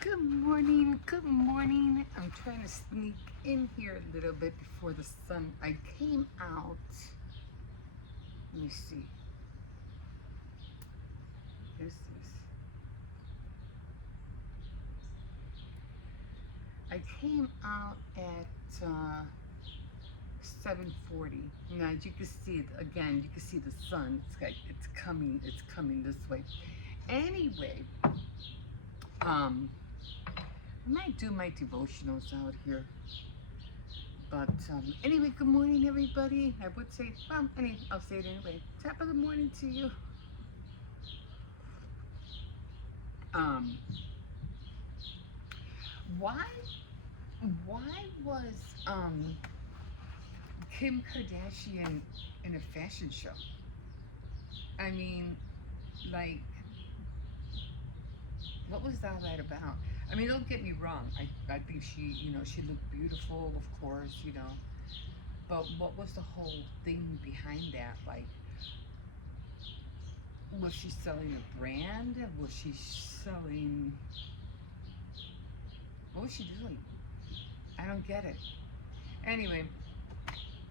Good morning, good morning. I'm trying to sneak in here a little bit before the sun. I came out. Let me see. This is. I came out at 7:40. Now as you can see it again. You can see the sun. It's like it's coming. It's coming this way. Anyway, I might do my devotionals out here. But anyway, good morning, everybody. I would say, well, I'll say it anyway. Top of the morning to you. Um, why, why was Kim Kardashian in a fashion show? I mean, like, what was all that about? I mean, don't get me wrong. I think she looked beautiful, of course, But what was the whole thing behind that? Like, was she selling a brand? Was she selling? What was she doing? I don't get it. Anyway,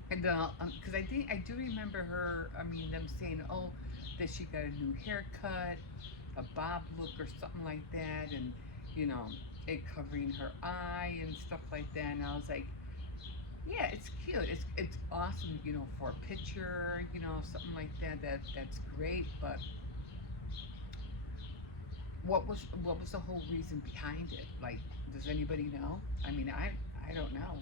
and because I do remember her. I mean, them saying, oh, that she got a new haircut, a bob look or something like that, and you know, it covering her eye and stuff like that. And I was like, yeah, it's cute. It's awesome, for a picture, something like that. That's great. But what was the whole reason behind it? Like, does anybody know? I mean, I don't know.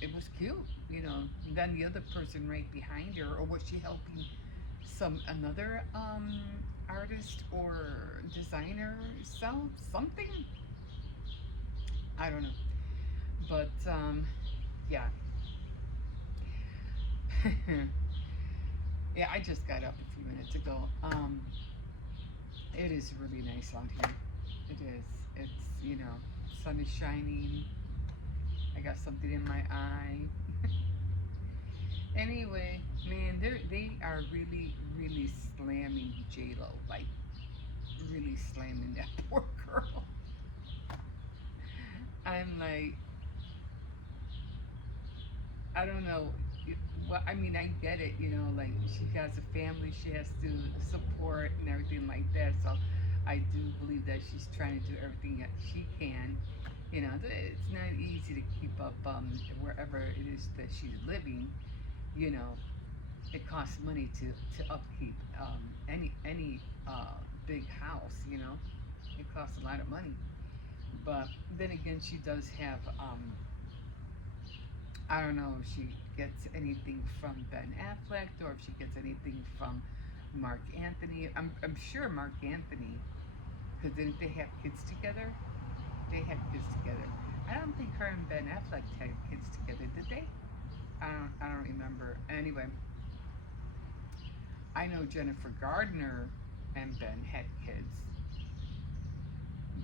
It was cute, And then the other person right behind her, or was she helping another artist or designer sell something? I don't know. But yeah. Yeah, I just got up a few minutes ago. It is really nice out here. It is. It's, sun is shining. I got something in my eye. Anyway, man, they are really, really slamming J Lo, like really slamming that poor girl. I'm like, I don't know. Well, I mean, I get it, like she has a family she has to support and everything like that. So I do believe that she's trying to do everything that she can. It's not easy to keep up wherever it is that she's living. You know, it costs money to upkeep any big house. It costs a lot of money. But then again, she does have I don't know if she gets anything from Ben Affleck or if she gets anything from Mark Anthony. I'm sure Mark Anthony, because didn't they have kids together? They had kids together. I don't think her and Ben Affleck had kids together, did they? I don't remember. Anyway, I know Jennifer Gardner and Ben had kids,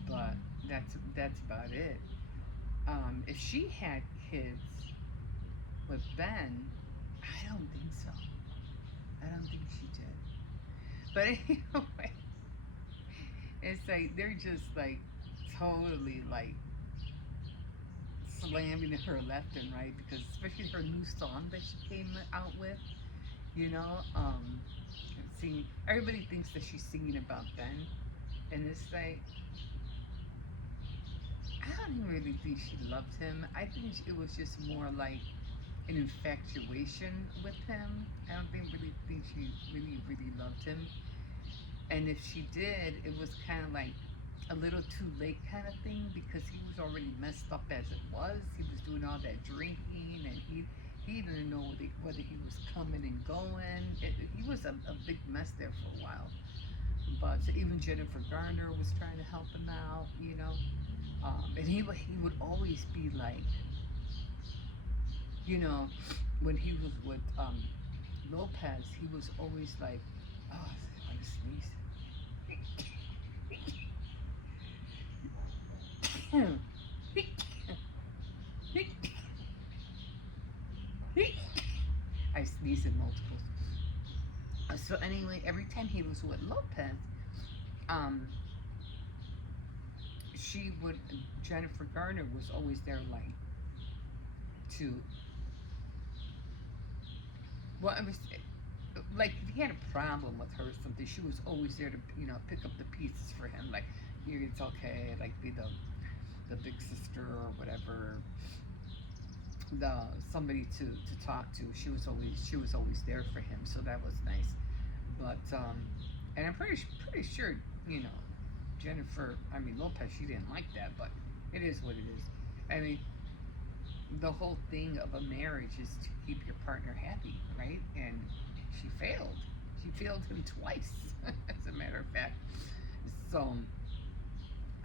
but that's about it. If she had kids with Ben, I don't think so. I don't think she did. But anyway, it's like they're just like totally like slamming her left and right because especially her new song that she came out with, you know, um, singing. Everybody thinks that she's singing about Ben, and it's like I don't even really think she loved him. I think it was just more like an infatuation with him. I don't really think she really loved him. And if she did, it was kind of like a little too late kind of thing because he was already messed up as it was. He was doing all that drinking and he didn't know whether he was coming and going. He was a big mess there for a while. But so even Jennifer Garner was trying to help him out. And he would always be like, you know, when he was with Lopez, he was always like, oh, I'm sneezing. I sneezed in multiples. So anyway, every time he was with Lopez, um, she would Jennifer Garner was always there, like to well, I was like if he had a problem with her or something, she was always there to pick up the pieces for him. Like here, it's okay. Like be the big sister or whatever, the somebody to talk to. She was always there for him, so that was nice. But and I'm pretty sure you know Jennifer. I mean Lopez. She didn't like that, but it is what it is. I mean the whole thing of a marriage is to keep your partner happy, right? And she failed. She failed him twice, as a matter of fact. So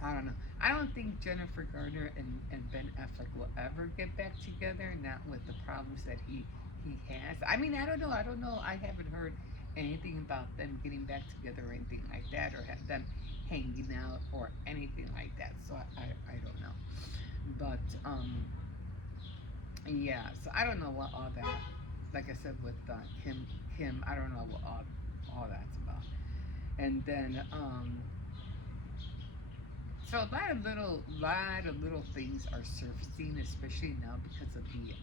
I don't know. I don't think Jennifer Garner and Ben Affleck will ever get back together, not with the problems that he has. I mean, I don't know. I don't know. I haven't heard anything about them getting back together or anything like that, or have them hanging out or anything like that. So I don't know. But yeah. So I don't know what all that. Like I said with Kim, I don't know what all that's about. And then so a lot of little things are surfacing, especially now because of the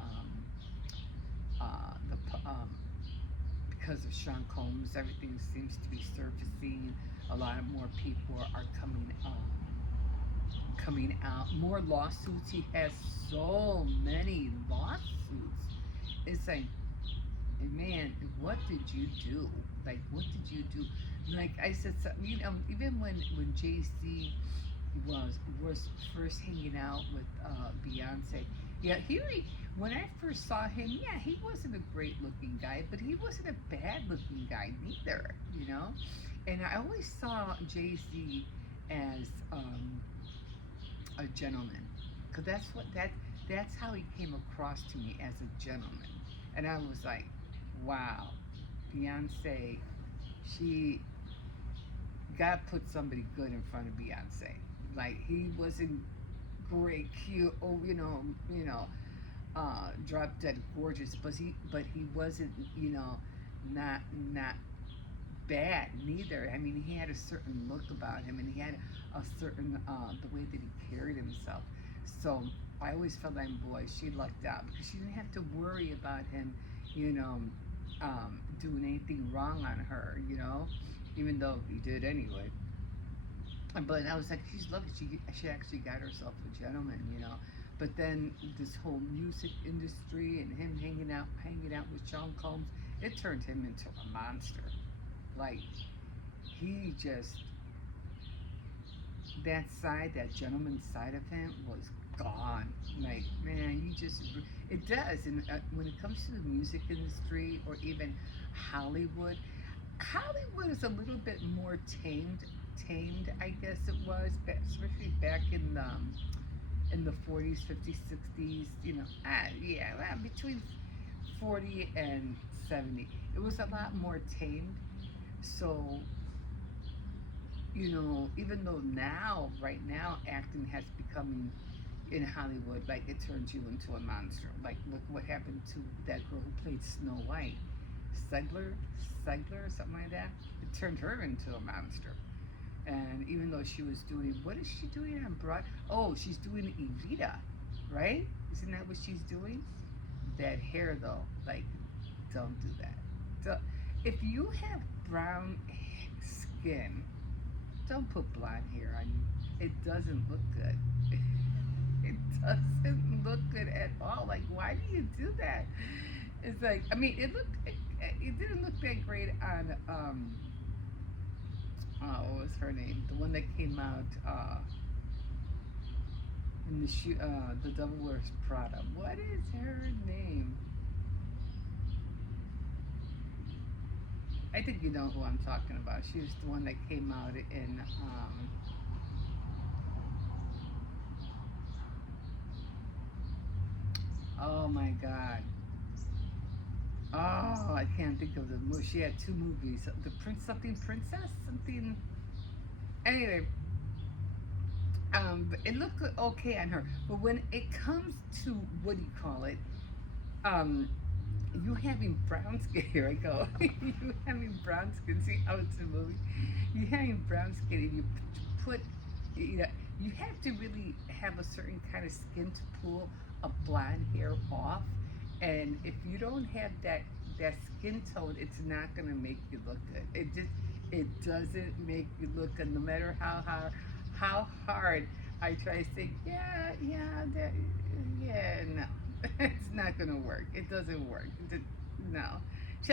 because of Sean Combs. Everything seems to be surfacing. A lot more people are coming out. More lawsuits. He has so many lawsuits. It's like, man, what did you do? Like, what did you do? Like I said, so, even when Jay Z was first hanging out with Beyonce. Yeah, when I first saw him, yeah, he wasn't a great looking guy, but he wasn't a bad looking guy neither, you know. And I always saw Jay Z as a gentleman, because that's how he came across to me, as a gentleman. And I was like, wow, Beyonce, she God put somebody good in front of Beyonce. Like he wasn't great, cute, oh, drop dead gorgeous, but he wasn't, not bad neither. I mean, he had a certain look about him, and he had a certain the way that he carried himself. So I always felt like, boy, she lucked out because she didn't have to worry about him, you know, doing anything wrong on her, even though he did anyway. But I was like, she's lucky. She actually got herself a gentleman. But then this whole music industry and him hanging out with Sean Combs, it turned him into a monster. Like he just that gentleman side of him was gone. Like man, it does. And when it comes to the music industry or even Hollywood, Hollywood is a little bit more tamed, I guess it was, especially back in the 40s, 50s, 60s. Yeah, well, between 40 and 70, it was a lot more tamed. So even though right now, acting has become in Hollywood, like it turns you into a monster. Like look what happened to that girl who played Snow White, Segler, something like that. It turned her into a monster. And even though she was doing, what is she doing on Broad? Oh, she's doing Evita, right? Isn't that what she's doing? That hair though, like, don't do that. If you have brown skin, don't put blonde hair on you. It doesn't look good. It doesn't look good at all. Like, why do you do that? It's like, I mean, it didn't look that great on what was her name? The one that came out in the Devil Wears Prada. What is her name? I think you know who I'm talking about. She was the one that came out in oh my god. Oh, I can't think of the movie. She had two movies. The Princess, something. Anyway, it looked okay on her. But when it comes to what do you call it? You having brown skin. Here I go. You having brown skin. See how it's a movie. You having brown skin, and you put, you have to really have a certain kind of skin to pull a blonde hair off. And if you don't have that skin tone, it's not gonna make you look good. It doesn't make you look good, no matter how hard I try to say, yeah, no, it's not gonna work. It doesn't work. No,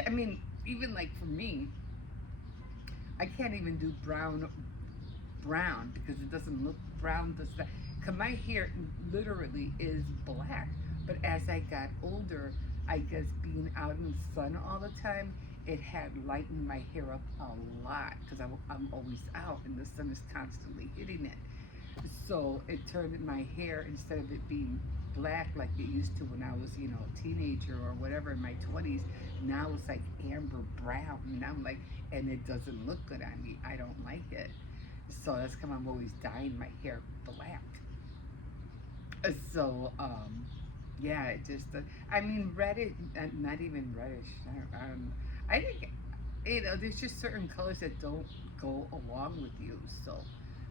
I mean, even like for me, I can't even do brown because it doesn't look brown. Does that? Cause my hair literally is black. But as I got older, I guess being out in the sun all the time, it had lightened my hair up a lot because I'm always out and the sun is constantly hitting it. So it turned my hair, instead of it being black like it used to when I was, a teenager or whatever in my 20s, now it's like amber brown. And I'm like, and it doesn't look good on me. I don't like it. So that's how I'm always dyeing my hair black. So, yeah, it just, I mean, reddish, not even reddish. I think, there's just certain colors that don't go along with you. So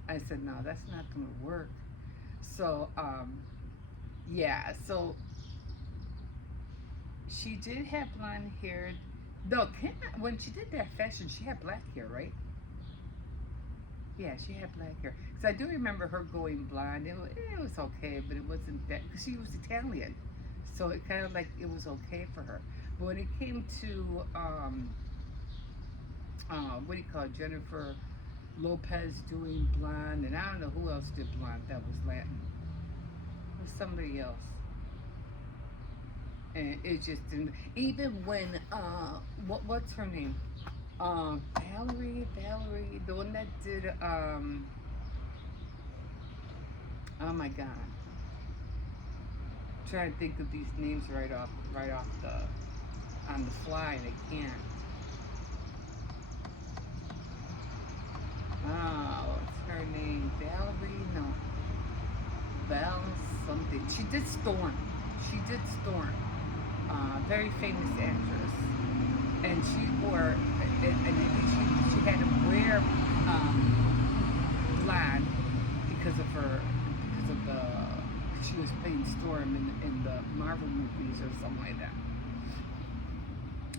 I said, no, that's not going to work. So, yeah, so she did have blonde hair. No, when she did that fashion, she had black hair, right? Yeah, she had black hair. Because I do remember her going blonde. It was okay, but it wasn't that, because she was Italian. So it kind of like, it was okay for her. But when it came to, what do you call it, Jennifer Lopez doing blonde, and I don't know who else did blonde that was Latin. It was somebody else. And it just didn't, even when, what's her name? Valerie, the one that did, oh my God. I'm trying to think of these names right off on the fly, and I can't. Oh, what's her name? Valerie? No. Val something. She did Storm. Very famous actress. And she wore, and she had to wear blonde because of the, she was playing Storm in the Marvel movies or something like that.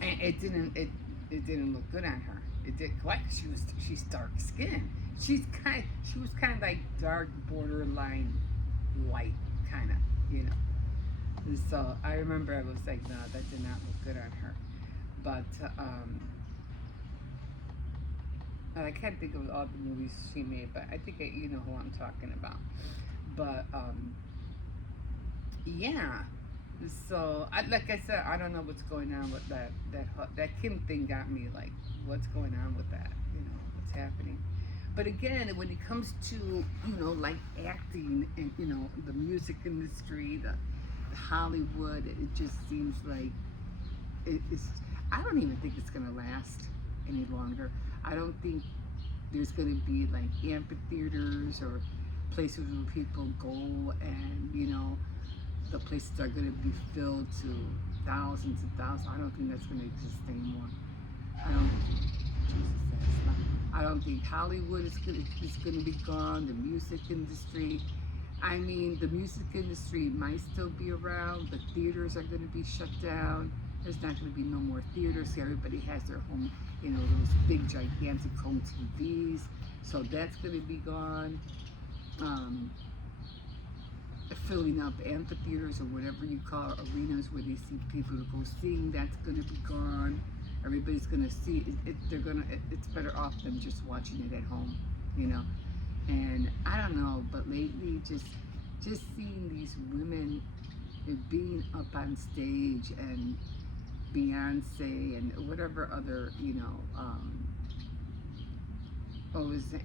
And it didn't look good on her. It did, like, she's dark skinned. She was kind of like dark borderline light, kind of, And so I remember I was like, no, that did not look good on her. But I can't think of all the movies she made, but I think you know who I'm talking about. But yeah. So like I said, I don't know what's going on with that Kim thing. Got me like, what's going on with that? What's happening? But again, when it comes to like acting and the music industry, the Hollywood, it just seems like it's. I don't even think it's gonna last any longer. I don't think there's gonna be like amphitheaters or places where people go and the places are gonna be filled to thousands and thousands. I don't think that's gonna exist anymore. I don't. I don't think Hollywood is gonna be gone. The music industry. I mean, the music industry might still be around. The theaters are gonna be shut down. There's not going to be no more theaters. Everybody has their home, those big, gigantic home TVs. So that's going to be gone. Filling up amphitheaters or whatever you call arenas where they see people to go sing, that's going to be gone. Everybody's going to see it. It's better off than just watching it at home, And I don't know, but lately, just seeing these women being up on stage and Beyonce and whatever other, what was it?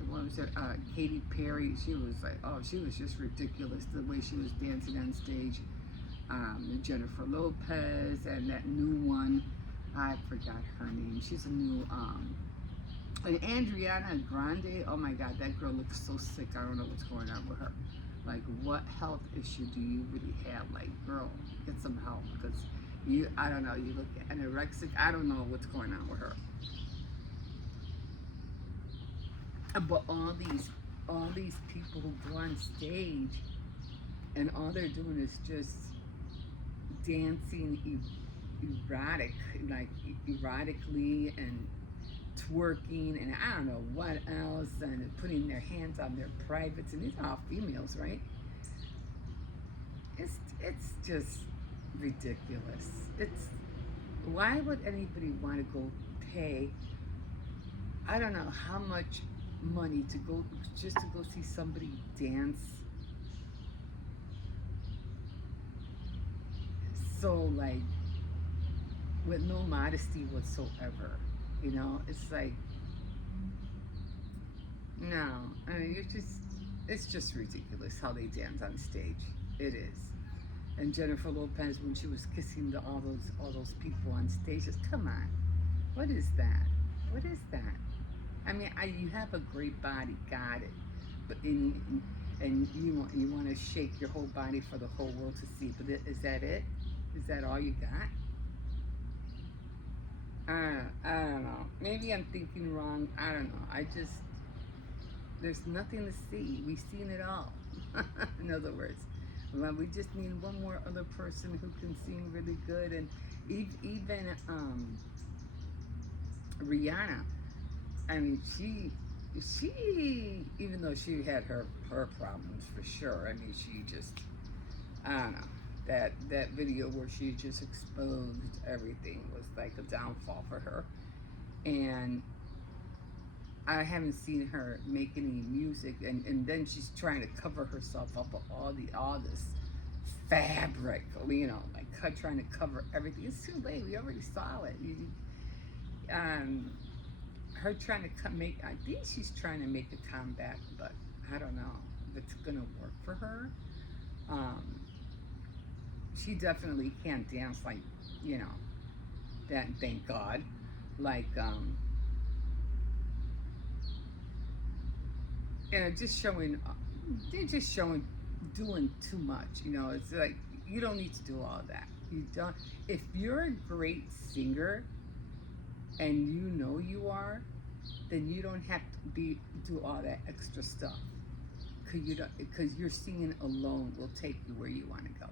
Katy Perry. She was like, she was just ridiculous the way she was dancing on stage. Jennifer Lopez and that new one, I forgot her name. She's a new, and Adriana Grande. Oh my God, that girl looks so sick. I don't know what's going on with her. Like, what health issue do you really have? Like, girl, get some help, because I don't know, you look anorexic. I don't know what's going on with her. But all these all these people who go on stage and all they're doing is just dancing erotic, like erotically and twerking and I don't know what else and putting their hands on their privates and these are all females, right? It's just ridiculous. It's why would anybody want to go pay I don't know how much money to go just to go see somebody dance so like with no modesty whatsoever. You know, it's like no, I mean it's just ridiculous how they dance on stage. It is. And Jennifer Lopez when she was kissing all those people on stage, just come on, what is that? What is that? I mean, you have a great body, got it, but and you want to shake your whole body for the whole world to see. But is that it? Is that all you got? I don't know. Maybe I'm thinking wrong. I don't know. There's nothing to see. We've seen it all. In other words, well, we just need one more other person who can sing really good. And even Rihanna, I mean, she, even though she had her problems for sure. I mean, she just, I don't know. That video where she just exposed everything was like a downfall for her. And I haven't seen her make any music, and then she's trying to cover herself up with all this fabric, you know, like her trying to cover everything. It's too late. We already saw it. Her trying to make. I think she's trying to make a comeback, but I don't know if it's gonna work for her. She definitely can't dance like, you know, that. Thank God, like and they're just showing doing too much. You know, it's like you don't need to do all that. You don't. If you're a great singer, and you know you are, then you don't have to do all that extra stuff. Because your singing alone will take you where you want to go.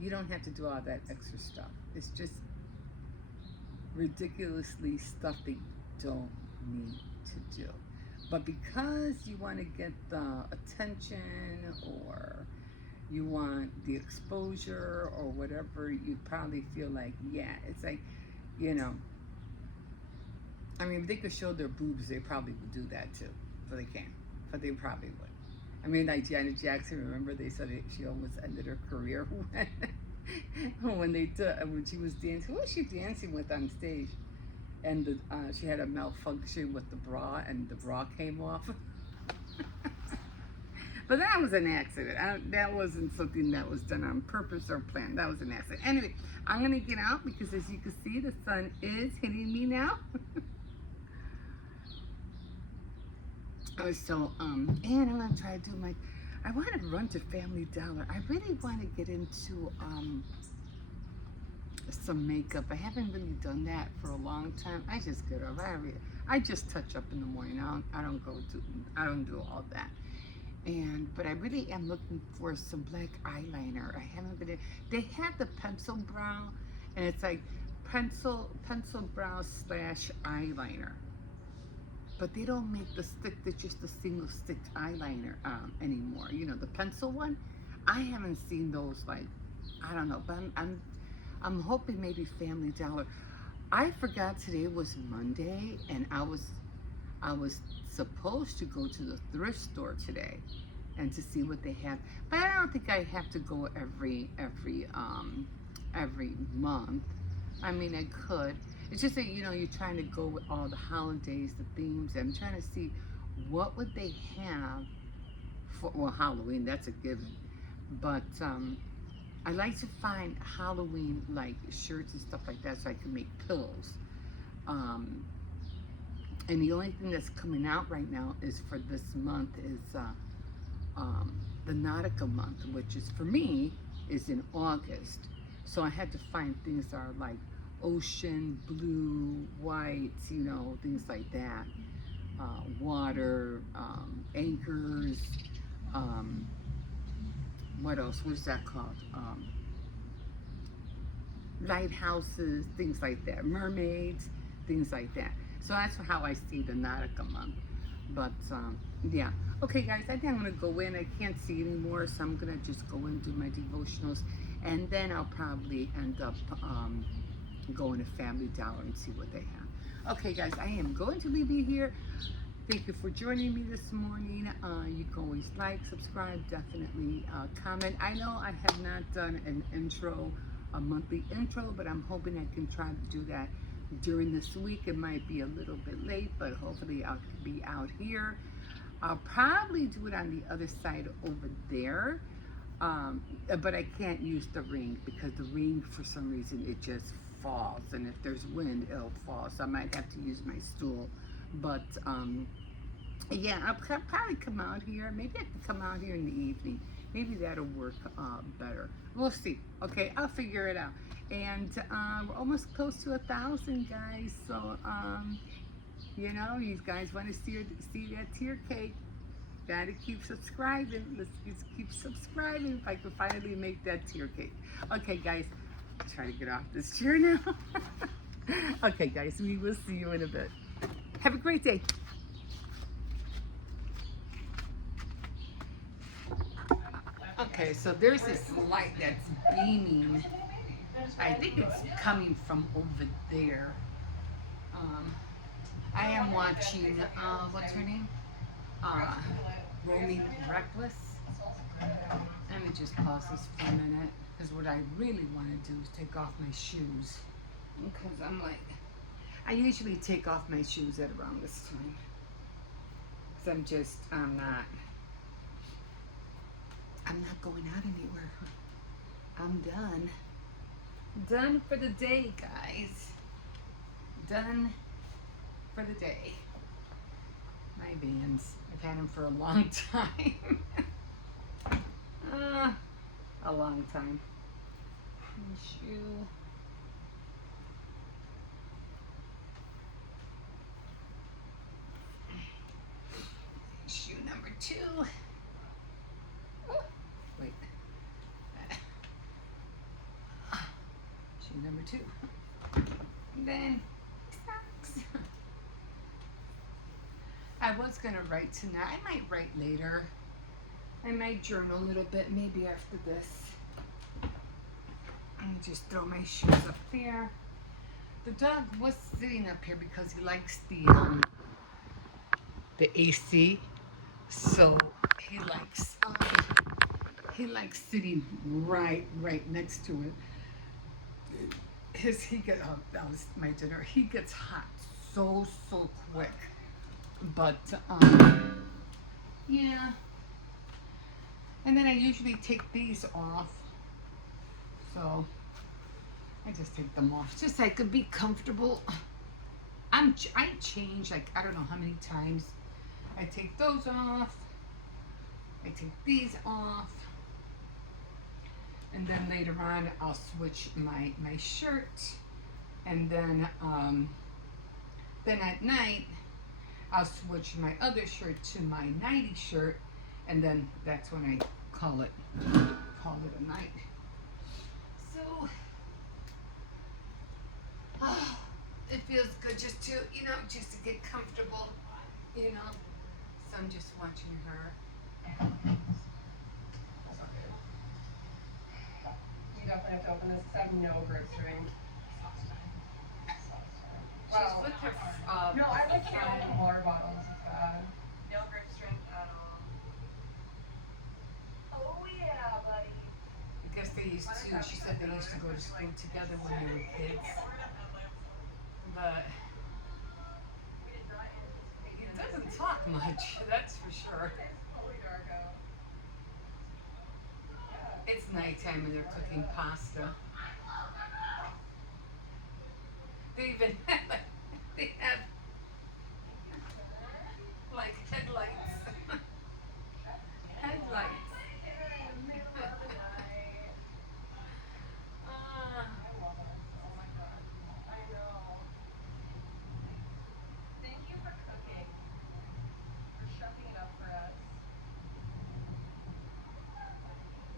You don't have to do all that extra stuff. It's just ridiculously stuff that you don't need to do. But because you want to get the attention or you want the exposure or whatever, you probably feel like, yeah, it's like, you know, I mean, if they could show their boobs, they probably would do that too. But they can't. But they probably would. I mean, like Janet Jackson, remember they said she almost ended her career when she was dancing. Who was she dancing with on stage? And she had a malfunction with the bra, and the bra came off. But that was an accident. That wasn't something that was done on purpose or planned. That was an accident. Anyway, I'm going to get out because as you can see, the sun is hitting me now. So, and I'm going to try to do I want to run to Family Dollar. I really want to get into some makeup. I haven't really done that for a long time. I just get up. I just touch up in the morning. I don't do all that. But I really am looking for some black eyeliner. I haven't been. They have the pencil brow, and it's like pencil brow / eyeliner. But they don't make the stick that's just a single stick eyeliner anymore. You know, the pencil one. I haven't seen those, like, I don't know, but I'm hoping maybe Family Dollar. I forgot today was Monday, and I was supposed to go to the thrift store today and to see what they have, but I don't think I have to go every month. I mean, I could. It's just that, you know, you're trying to go with all the holidays, the themes. I'm trying to see what would they have for, well, Halloween, that's a given. But I like to find Halloween, like, shirts and stuff like that so I can make pillows. And the only thing that's coming out right now is for this month is the Nautica month, which is, for me, is in August. So I had to find things that are like ocean blue, white, you know, things like that. water, anchors, um, what else? What is that called? Lighthouses, things like that, mermaids, things like that. So that's how I see the Nautica month. But yeah, okay, guys, I think I'm gonna go in. I can't see anymore, so I'm gonna just go and do my devotionals, and then I'll probably end up going to Family Dollar and see what they have. Okay, guys, I am going to leave you here. Thank you for joining me this morning. You can always like, subscribe, definitely comment. I know I have not done an intro, a monthly intro, but I'm hoping I can try to do that during this week. It might be a little bit late, but hopefully I'll be out here. I'll probably do it on the other side over there. But I can't use the ring because the ring, for some reason, it just falls. And if there's wind, it'll fall. So I might have to use my stool. But yeah, I'll probably come out here. Maybe I can come out here in the evening. Maybe that'll work better. We'll see. Okay, I'll figure it out. And we're almost close to 1,000, guys. So you know, you guys want to see that tier cake. Gotta keep subscribing. Let's just keep subscribing if I can finally make that tier cake. Okay, guys, I'll try to get off this chair now. Okay, guys, we will see you in a bit. Have a great day. Okay, so there's this light that's beaming. I think it's coming from over there. I am watching, what's her name? Roaming Reckless. Let me just pause this for a minute, because what I really want to do is take off my shoes. Because I'm like, I usually take off my shoes at around this time. Because I'm not going out anywhere. I'm done. Done for the day, guys. Done for the day. My Vans. I've had them for a long time. A long time. Shoe. Shoe number 2. Wait. Shoe number 2. And then socks. I was gonna write tonight. I might write later. I might journal a little bit, maybe after this. Let me just throw my shoes up there. The dog was sitting up here because he likes the AC, so he likes sitting right next to it. That was my dinner. He gets hot so quick, but yeah. And then I usually take these off, so I just take them off just so I could be comfortable. I change, like, I don't know how many times. I take those off, I take these off, and then later on I'll switch my shirt, and then at night I'll switch my other shirt to my nighty shirt, and then that's when I call it a night. So it feels good just to get comfortable, So I'm just watching her. You definitely have to open this. I have no grip string. She's with her. No, I can't open water bottles. It's bad. No grip strength at all. Oh yeah, buddy. Because she said they used to go to school together when they were kids. But he doesn't talk much, that's for sure. It's nighttime and they're cooking pasta. They even have like headlights. Headlights. Thank you for cooking.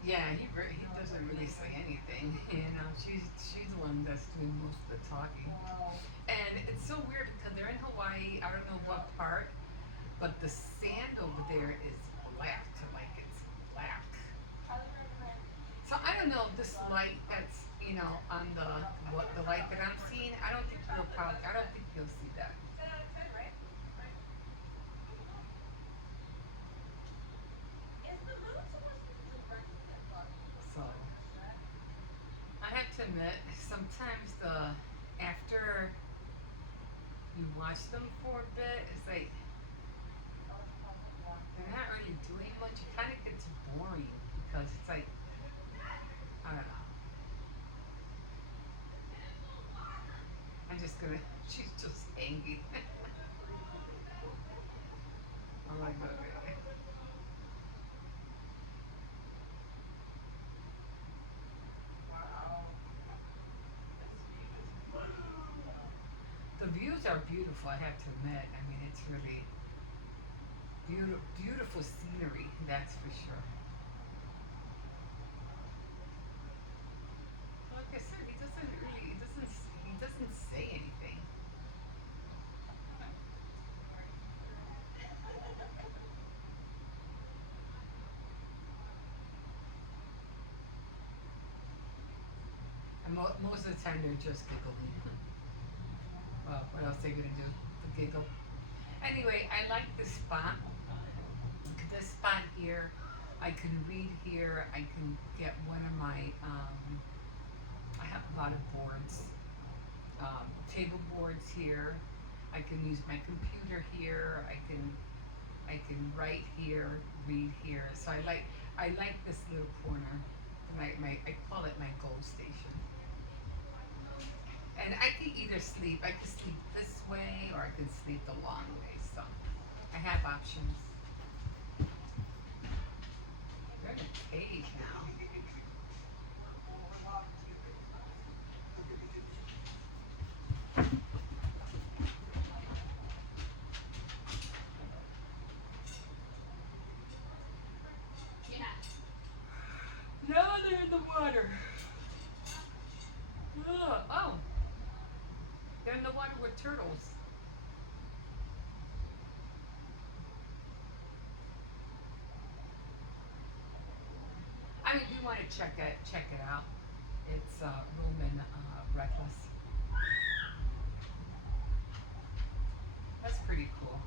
Yeah, he doesn't really say anything. You know, she's the one that's doing most of the talking. And it's so weird because they're in Hawaii. I don't know what part, but the sand over there is black, like it's black. So I don't know this light that's on the light that I'm seeing. I don't think you'll see that. So I have to admit, sometimes the after you watch them for a bit, it's like they're not really doing much. It kind of gets boring because it's like I don't know. I'm just gonna. She's just angry. I'm like, okay. The views are beautiful. I have to admit. I mean, it's really beautiful scenery. That's for sure. Like I said, he doesn't say anything. And most of the time they're just giggling. Well, what else are they gonna do? The giggle. Anyway, I like this spot. This spot here, I can read here. I can get one of my. I have a lot of boards, table boards here. I can use my computer here. I can write here, read here. So I like this little corner. I call it my goal station. And I can either sleep. I can sleep this way or I can sleep the long way. So I have options. They're in a cage now. No, they're in the water. Ugh. Oh, they're in the water with turtles. I mean, if you want to check it out. It's Roman Reckless. That's pretty cool.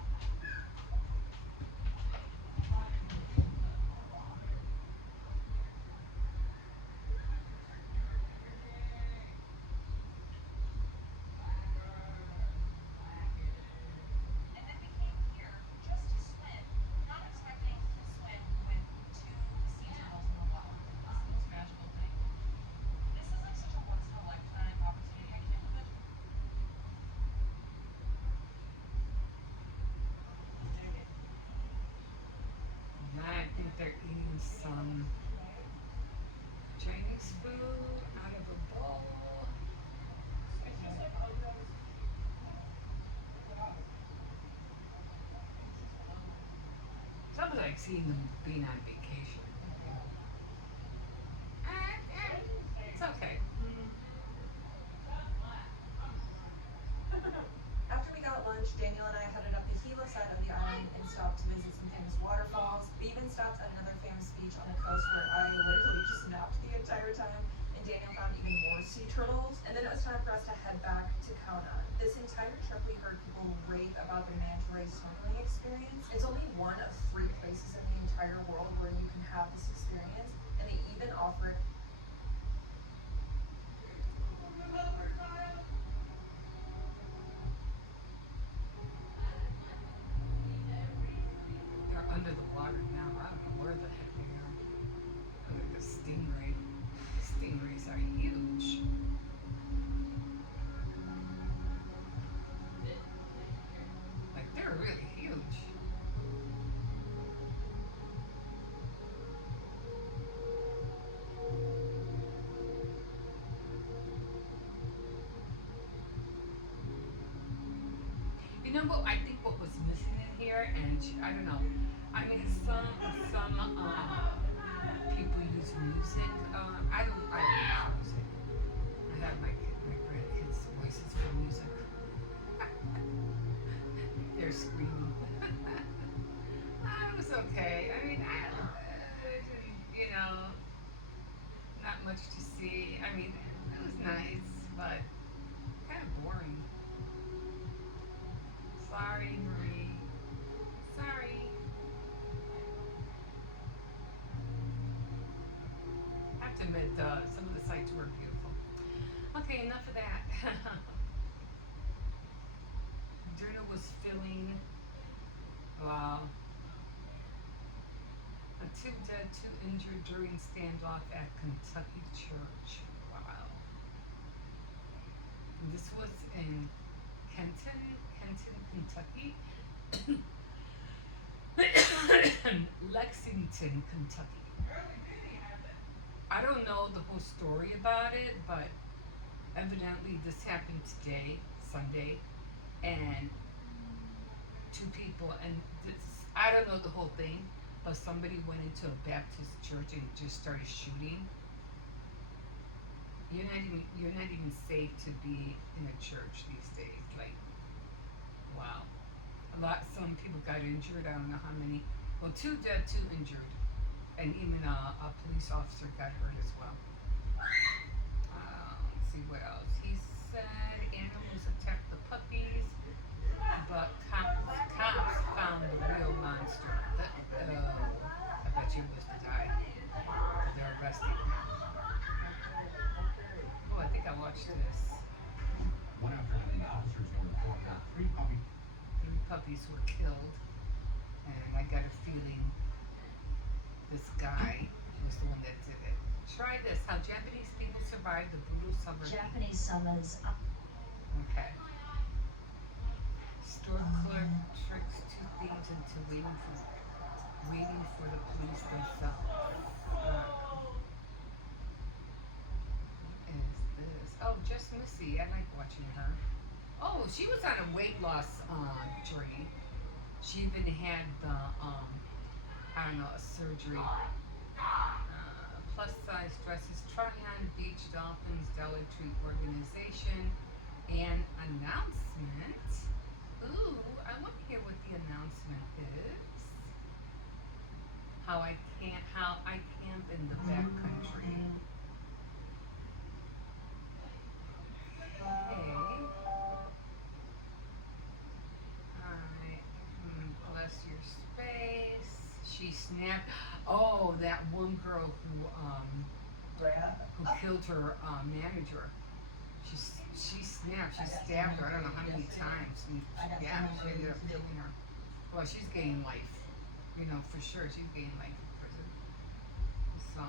And I think they're eating some Chinese food out of a bowl. Sounds like seeing them being on vacation. It's okay. After we got lunch, Daniel and I headed up the Gila side of the island and stopped to visit some famous waterfalls. We even stopped at another famous beach on the coast where I literally just napped the entire time. And Daniel found even more sea turtles. And then it was time for us to head back to Kauna. This entire trip we heard people rave about the manta ray snorkeling experience. It's only one of 3 places in the entire world where you can have this experience. And they even offer it. They're under the water now. I don't know where the heck they are. Like a stingray. Stingrays are huge. Like they're really huge. You know what? I think what was missing in here, and I don't know. I mean, some people use music. I don't use music. I have my grandkids' voices for music. They're screaming. It was okay. I mean, you know, not much to see. I mean, it was nice, but kind of boring. Sorry, Marie. Sorry. I have to admit, some of the sights were beautiful. Okay, enough of that. Dinner was filling. Wow. Two dead, two injured during standoff at Kentucky church. Wow. And this was in Kenton, Kentucky. Lexington, Kentucky. I don't know the whole story about it, but evidently this happened today, Sunday, and two people, and this, I don't know the whole thing, but somebody went into a Baptist church and just started shooting. You're not even safe to be in a church these days. Like, wow. Some people got injured. I don't know how many. Well, two dead, two injured, and even a police officer got hurt as well. Let's see what else. He said animals attacked the puppies, but cops found the real monster. I bet you it was the guy. They're arresting him. Oh, I think I watched this. One afternoon, officers were informed that three Puppies were killed, and I got a feeling this guy was the one that did it. Try this. How Japanese people survived the brutal summer. Japanese summers. Okay. Store clerk tricks two thieves into waiting for the police themselves. What is this? Oh, just Missy. I like watching her. Oh, she was on a weight loss journey. She even had the I don't know, a surgery. Plus size dresses, try on Beach Dolphins Dollar Tree organization, and announcement. Ooh, I want to hear what the announcement is. How I camp in the backcountry. Okay. Alright. Bless your space. She snapped. Oh, that one girl who killed her manager. She snapped. She stabbed her. I don't know how many times. And yeah, she ended up killing her. Well, she's getting life. You know, for sure, she's getting life in prison. So,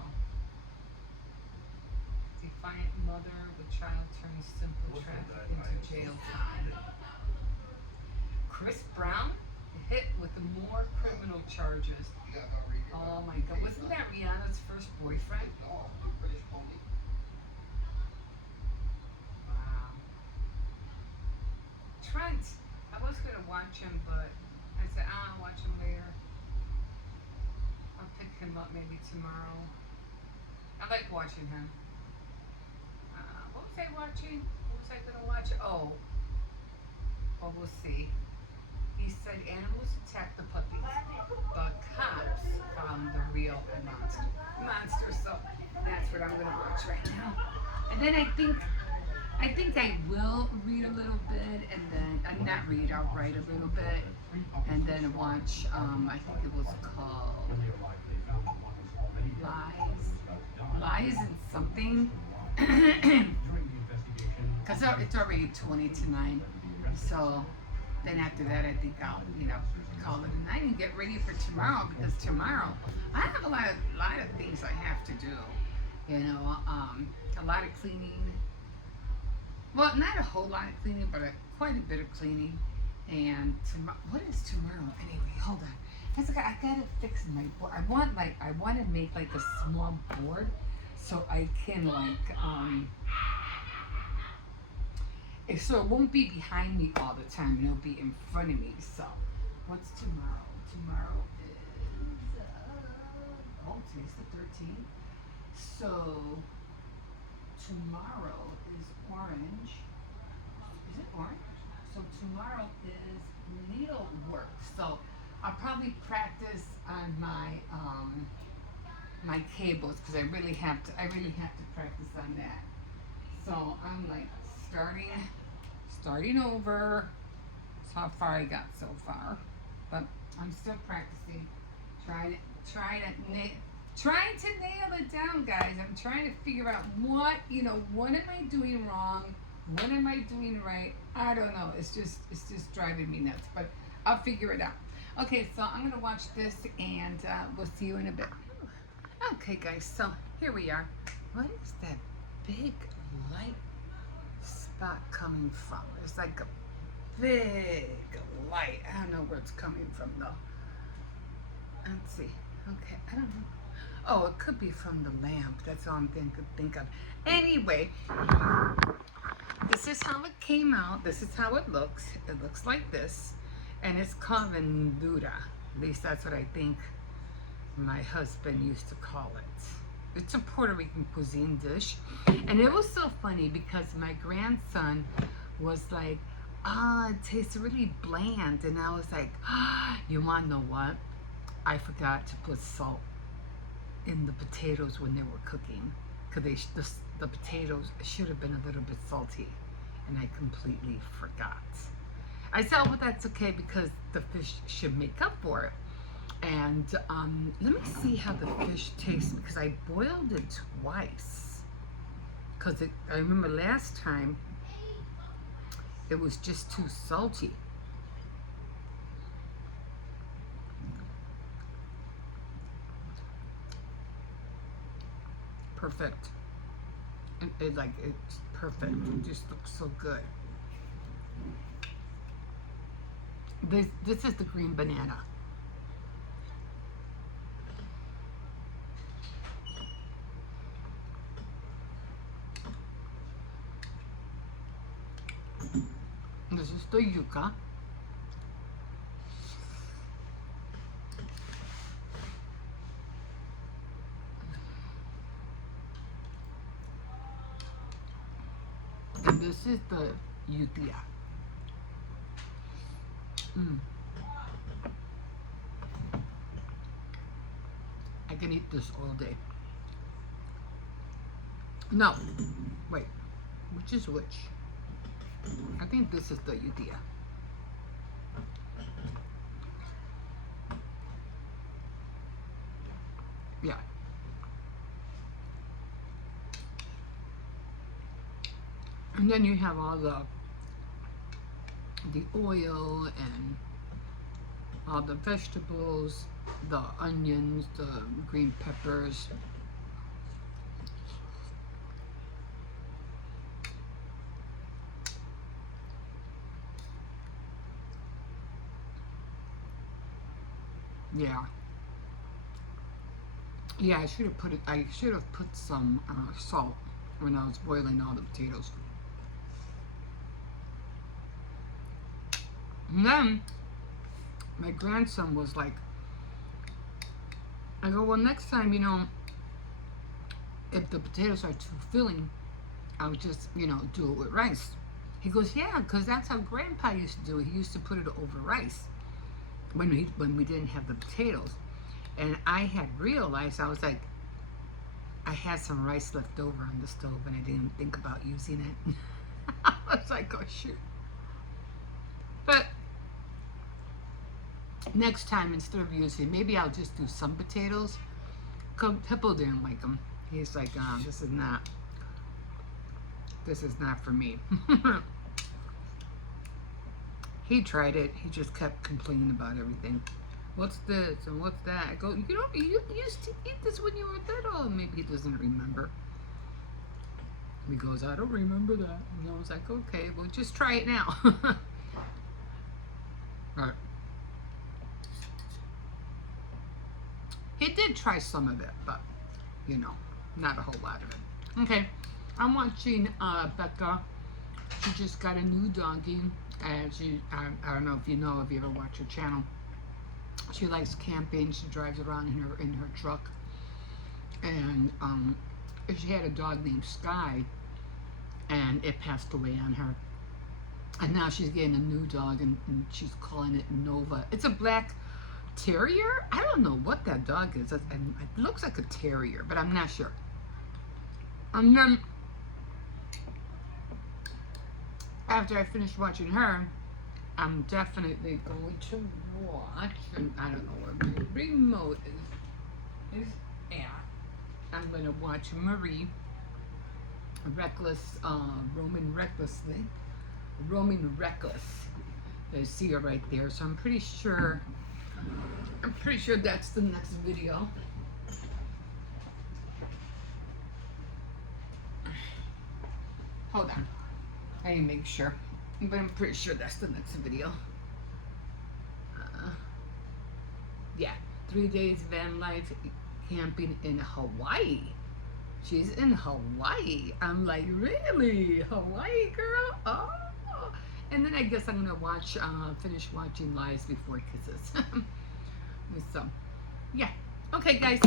defiant mother with child turns simple traffic into jail time. Chris Brown hit with more criminal charges. Oh my God, wasn't that Rihanna's first boyfriend? Wow. Trent, I was gonna watch him, but I said I'll watch him later. I'll pick him up maybe tomorrow. I like watching him. What was I watching? What was I gonna watch? Oh, we'll see. He said animals attack the puppies, but cops found the real monster. So that's what I'm gonna watch right now. And then I think I will read a little bit, and then not read. I'll write a little bit, and then watch. I think it was called Lies and something. Because it's already 20 to 9. So then after that, I think I'll, call it a night and get ready for tomorrow, because tomorrow I have a lot of things I have to do. A lot of cleaning. Well, not a whole lot of cleaning, but quite a bit of cleaning. And what is tomorrow? Anyway, hold on. I gotta fix my board. I want to make like a small board so I can so it won't be behind me all the time, and it'll be in front of me. So what's tomorrow? Tomorrow is today's Today's the 13th. So tomorrow is orange. Is it orange? So tomorrow is needlework. So I'll probably practice on my my cables because I really have to practice on that. So I'm like starting over. That's how far I got so far, but I'm still practicing, trying to nail it down, guys. I'm trying to figure out what am I doing wrong, what am I doing right. I don't know. It's just driving me nuts, but I'll figure it out. Okay, so I'm gonna watch this, and we'll see you in a bit. Okay, guys. So here we are. What is that big light spot coming from? It's like a big light. I don't know where it's coming from though. Let's see. Okay, I don't know. Oh, it could be from the lamp. That's all I'm think of. Anyway, this is how it came out. This is how it looks. It looks like this, and it's called vendura. At least that's what I think my husband used to call it. It's a Puerto Rican cuisine dish, and it was so funny because my grandson was like, it tastes really bland, and I was like, you want to know what? I forgot to put salt in the potatoes when they were cooking, because the potatoes should have been a little bit salty, and I completely forgot. I said, well, that's okay because the fish should make up for it. And let me see how the fish tastes, because I boiled it twice. Because I remember last time it was just too salty. Perfect. It's perfect. It just looks so good. This is the green banana. This is the yuca. And this is the yutia. I can eat this all day. No, wait, which is which? I think this is the yutia. Yeah. And then you have all the oil and all the vegetables, the onions, the green peppers. Yeah. Yeah, I should have put some salt when I was boiling all the potatoes. And then my grandson was like, I go, well, next time, if the potatoes are too filling, I would just, do it with rice. He goes, yeah, because that's how Grandpa used to do it. He used to put it over rice when we didn't have the potatoes. And I had realized, I was like, I had some rice left over on the stove and I didn't think about using it. I was like, oh shoot. But next time, instead of using, maybe I'll just do some potatoes. Hippo didn't like them. He's like, this is not for me. He tried it. He just kept complaining about everything. What's this and what's that? I go, you used to eat this when you were little. Maybe he doesn't remember. He goes, I don't remember that. And I was like, okay, well, just try it now. Right. He did try some of it, but, not a whole lot of it. Okay, I'm watching Becca. She just got a new doggy. And I don't know if you ever watch her channel. She likes camping. She drives around in her truck. and she had a dog named Sky, and it passed away on her. And now she's getting a new dog, and she's calling it Nova. It's a black terrier. I don't know what that dog is. It looks like a terrier, but I'm not sure. And then after I finish watching her, I'm definitely going to watch, and I don't know where my remote is at. I'm going to watch Marie, Roaming Recklessly. Roaming Reckless. I see her right there, so I'm pretty sure that's the next video. Hold on. I need to make sure, but I'm pretty sure that's the next video. Yeah, 3 days van life camping in Hawaii. She's in Hawaii. I'm like, really? Hawaii, girl? Oh. And then I guess I'm gonna finish watching Lies Before Kisses. So, yeah. Okay, guys.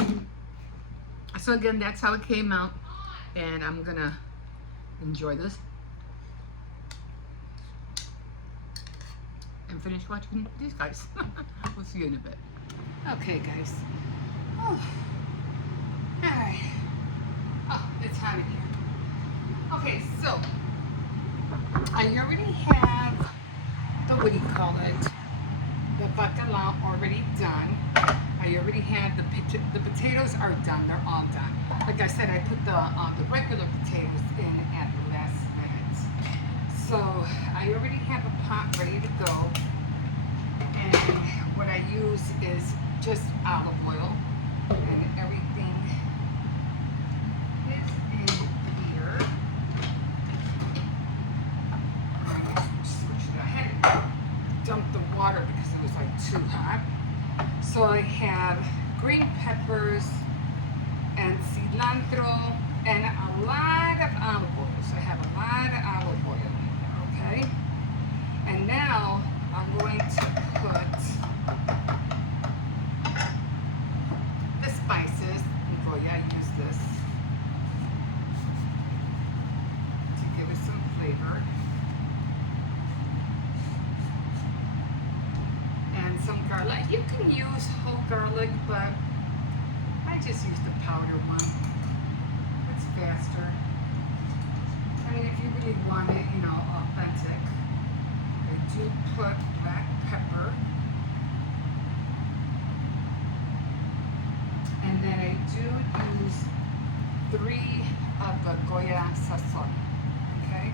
So again, that's how it came out, and I'm gonna enjoy this and finish watching these guys. We'll see you in a bit. Okay, guys. Oh. All right. Oh, it's hot in here. Okay, so I already have what do you call it? The bacalao already done. I already had the potatoes are done. They're all done. Like I said, I put the regular potatoes in at the last minute. So I already have a pot ready to go. And what I use is just olive oil, and everything is in here. I had to dump the water because it was like too hot. So I have green peppers and cilantro and a lot of olive oil. So I have a lot of olive oil, okay? And now I'm going to put the spices. Oh yeah, I use this to give it some flavor. And some garlic. You can use whole garlic, but I just use the powder one. It's faster. I mean, if you really want it, you know, authentic. I do put black pepper. And then I do use 3 of the Goya sazon. Okay?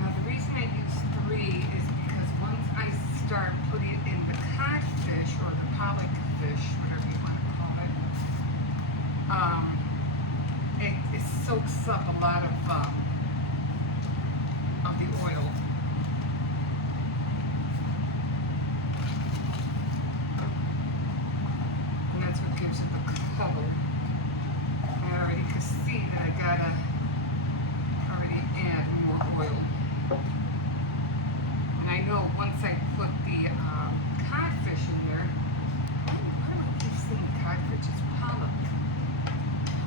Now the reason I use 3 is because once I start putting it in the codfish or the pollock fish, whatever you want to call it, it soaks up a lot of the oil. And that's what gives it the color. And I already can see that I gotta already add more oil. And I know once I put the codfish in there, why do I keep saying codfish? It's pollock.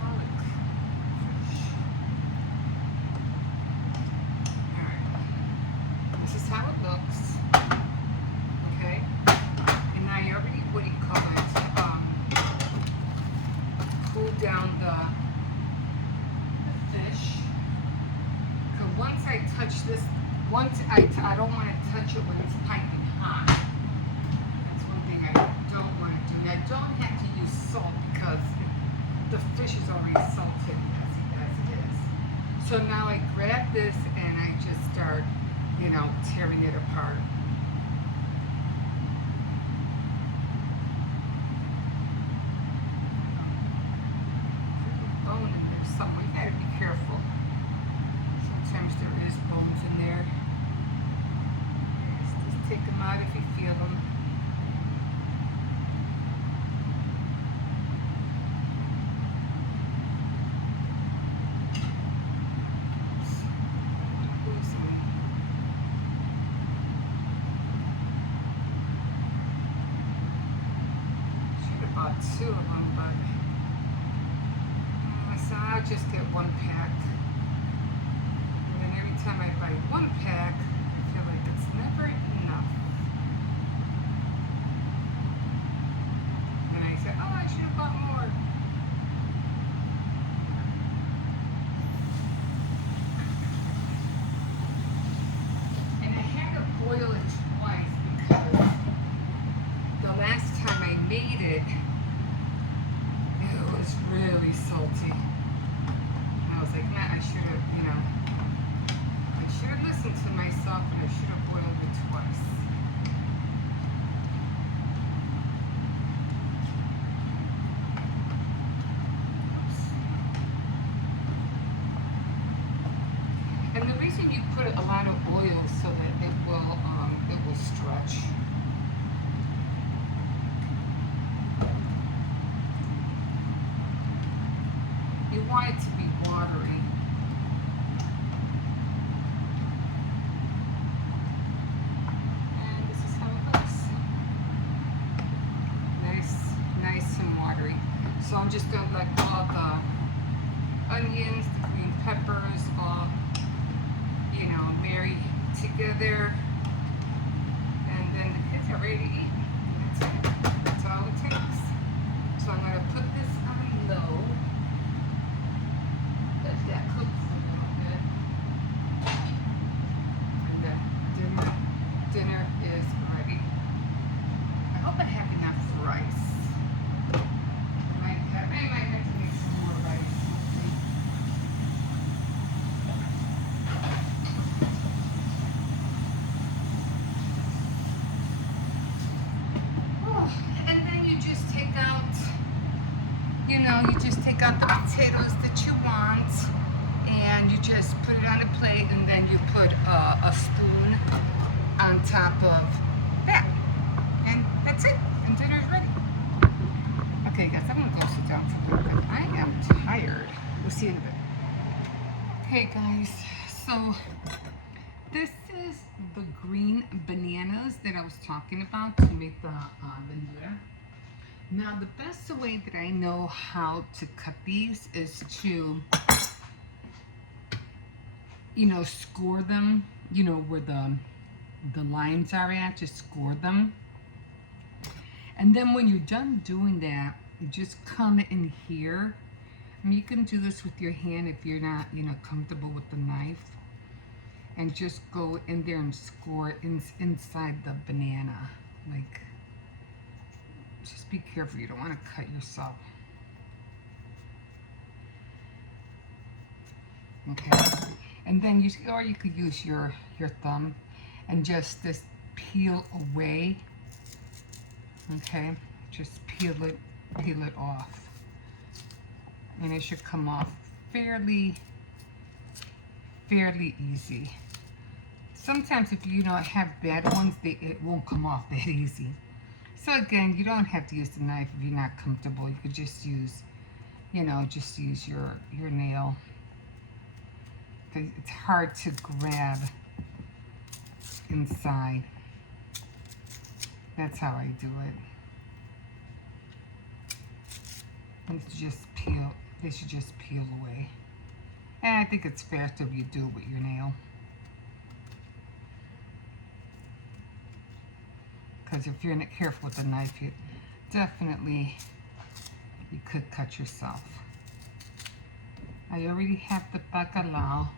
Pollock fish. Alright. This is how it looks. Okay? And I already, what do you call it? Cool down the fish. Because once I touch this, I don't want to touch it when it's piping hot. That's one thing I don't want to do. And I don't have to use salt because the fish is already salted as it is. So now I grab this and I just start, you know, tearing it apart. Bone in there somewhere. You gotta be careful. Sometimes there is bones in there. Just take them out if you feel them. bought 2 of them, but so I'll just get 1 pack. And then every time I buy 1 pack, I feel like it's never enough. And I say, oh, I should have bought more. And I had to boil it twice because the last time I made it, it was really salty. And I was like, nah, I should have, I should have listened to myself and I should have boiled it twice. And the reason you put a lot of oil so that it will stretch. You want it to be watery. And this is how it looks. Nice and watery. So I'm just gonna let all the onions, the green peppers, all marry together, and then the kids are ready to eat. That's it. That's all it takes. So I'm gonna put this on low. Let that cook for a little bit. And the dinner is ready. I hope I have enough rice. I might have to make some more rice. The potatoes that you want, and you just put it on a plate, and then you put a spoon on top of that, and that's it, and dinner's ready. Okay guys, I'm gonna go sit down for a little bit. I am tired. We'll see you in a bit. Hey guys, so this is the green bananas that I was talking about to make the noodle. Now, the best way that I know how to cut these is to, score them, where the lines are at, just score them. And then when you're done doing that, you just come in here. I mean, you can do this with your hand if you're not, comfortable with the knife. And just go in there and score it inside the banana, like. Just be careful, you don't want to cut yourself. Okay, and then you could use your thumb and just peel away. Okay, just peel it off, and it should come off fairly easy. Sometimes if you have bad ones, it won't come off that easy. So again, you don't have to use the knife if you're not comfortable. You could just use, just use your nail. It's hard to grab inside. That's how I do it. And they should just peel away. And I think it's faster if you do it with your nail. Because if you're not careful with the knife, you could cut yourself. I already have the bacalao.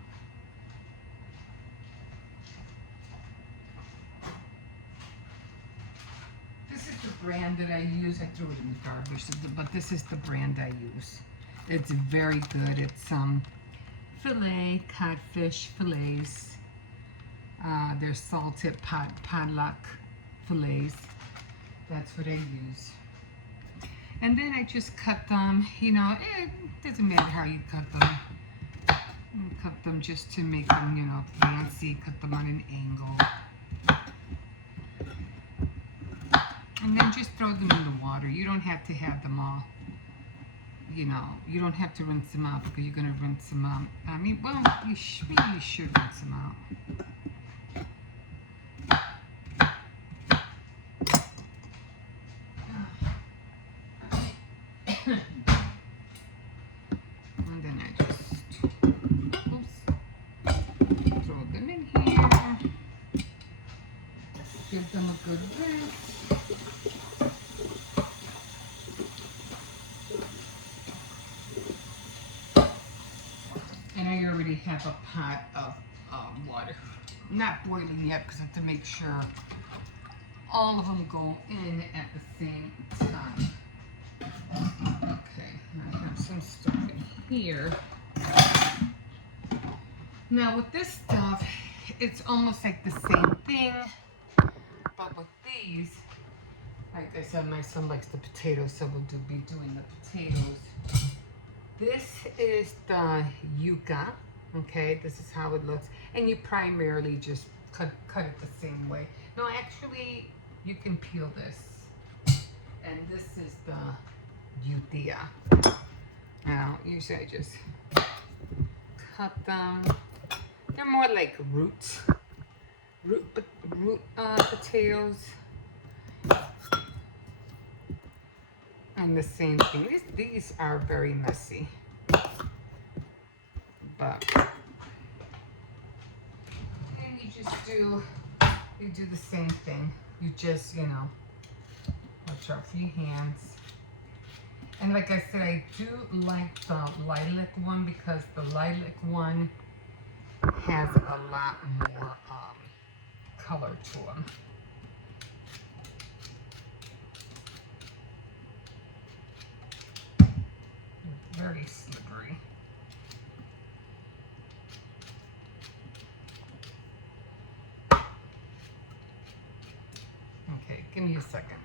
This is the brand that I use. I threw it in the garbage, but this is the brand I use. It's very good. It's filet, codfish fillets. They're salted padlock fillets. That's what I use. And then I just cut them, it doesn't matter how you cut them. You cut them just to make them, fancy, cut them on an angle. And then just throw them in the water. You don't have to have them all, you don't have to rinse them out because you're going to rinse them out. I mean, well, maybe you should rinse them out. Give them a good rinse. And I already have a pot of water. Not boiling yet because I have to make sure all of them go in at the same time. Okay, I have some stuff in here. Now with this stuff, it's almost like the same thing, but with these, like I said, my son likes the potatoes, so we'll be doing the potatoes. This is the yuca, okay? This is how it looks, and you primarily just cut it the same way. No, actually, you can peel this, and this is the yutia. Now, usually I just cut them. They're more like root potatoes. And the same thing. These are very messy, but and you do the same thing. You just watch out for your hands. And like I said, I do like the lilac one because the lilac one has a lot more color to them. Very slippery. Okay, give me a second.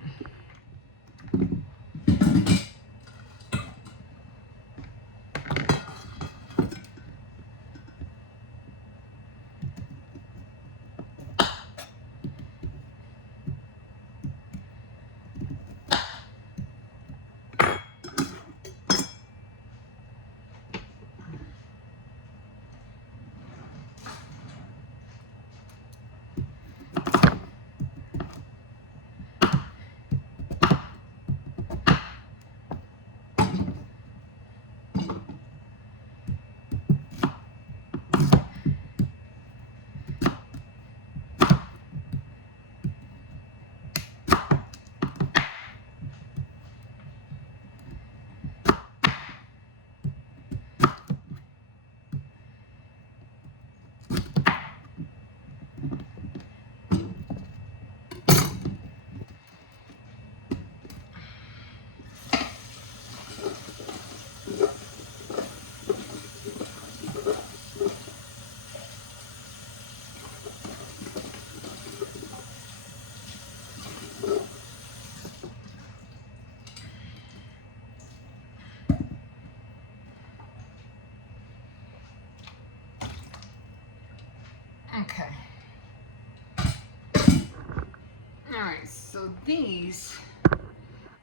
Okay. Alright, so these,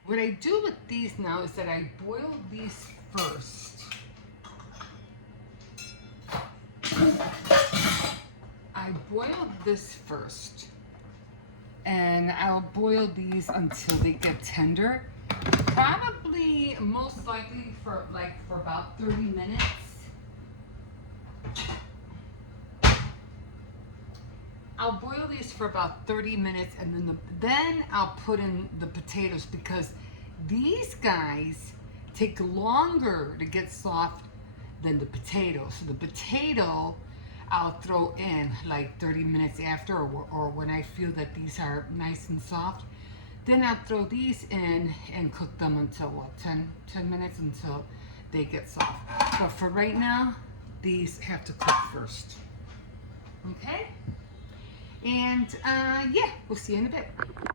what I do with these now is that I boil these first. I boil this first. And I'll boil these until they get tender. Probably, most likely for about 30 minutes. I'll boil these for about 30 minutes and then I'll put in the potatoes because these guys take longer to get soft than the potato. So the potato I'll throw in like 30 minutes after or when I feel that these are nice and soft. Then I'll throw these in and cook them until what, 10 minutes until they get soft. But for right now, these have to cook first. Okay? And yeah, we'll see you in a bit.